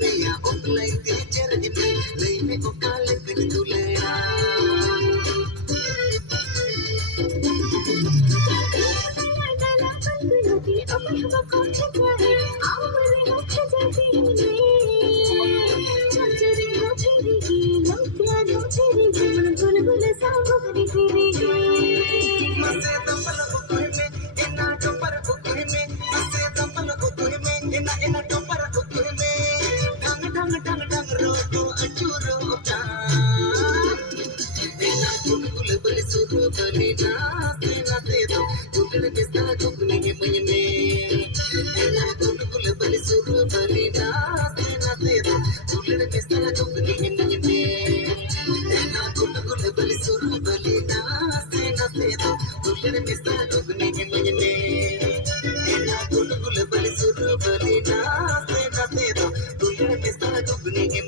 में या ऑफलाइन ते चरजनी लई में ओकाल कन दुलड़ा मसे दंबल उतोय में इना टोपर उतोय में मसे दंबल उतोय में इना टोपर उतोय में ढंग ढंग ढंग ढंग रोको अचूरो ता इना गुलगुल बल सुरु बलिना सेना दे दो गुगल बिस्ता गुगने के महीने इना गुलगुल बल सुरु बलिना सेना दे दो गुगल बिस्ता गुगने के महीने इना गुलगुल बल सुरु बलिना सेना दे दो गुगल बिस्ता गुगने के महीने इना गुलगुल बल सुरु बलिना सेना दे दो गुगल बिस्ता गुगने के